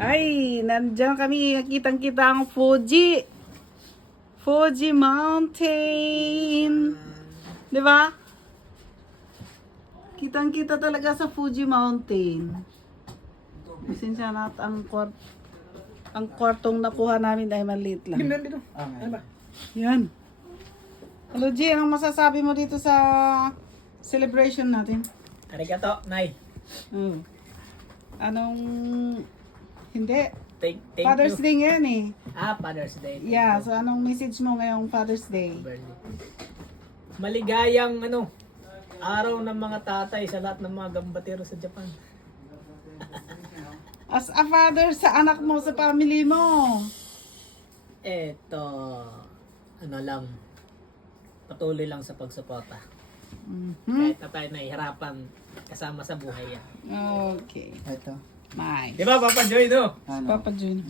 Ay, nandiyan kami. Kitang-kita ang Fuji. Fuji Mountain. Di ba? Kitang-kita talaga sa Fuji Mountain. Pasensya na at ang kwartong nakuha namin ay maliit lang. Dito. Ano ba? Yan. Hello, G. Anong masasabi mo dito sa celebration natin? Arigato, Nay. Oh. Anong... Hindi. Thank Father's you. Day ngayon eh. Father's Day. Yeah, so anong message mo ngayong Father's Day? Birthday. Maligayang araw ng mga tatay sa lahat ng mga gambatero sa Japan. As a father sa anak mo, sa family mo. Eto, lang, patuloy lang sa pagsuporta. Kahit na tayo nahihirapan kasama sa buhay yan. Okay. Ito. Nice. Di ba, Papa Joy, no? Ano? Papa Jun.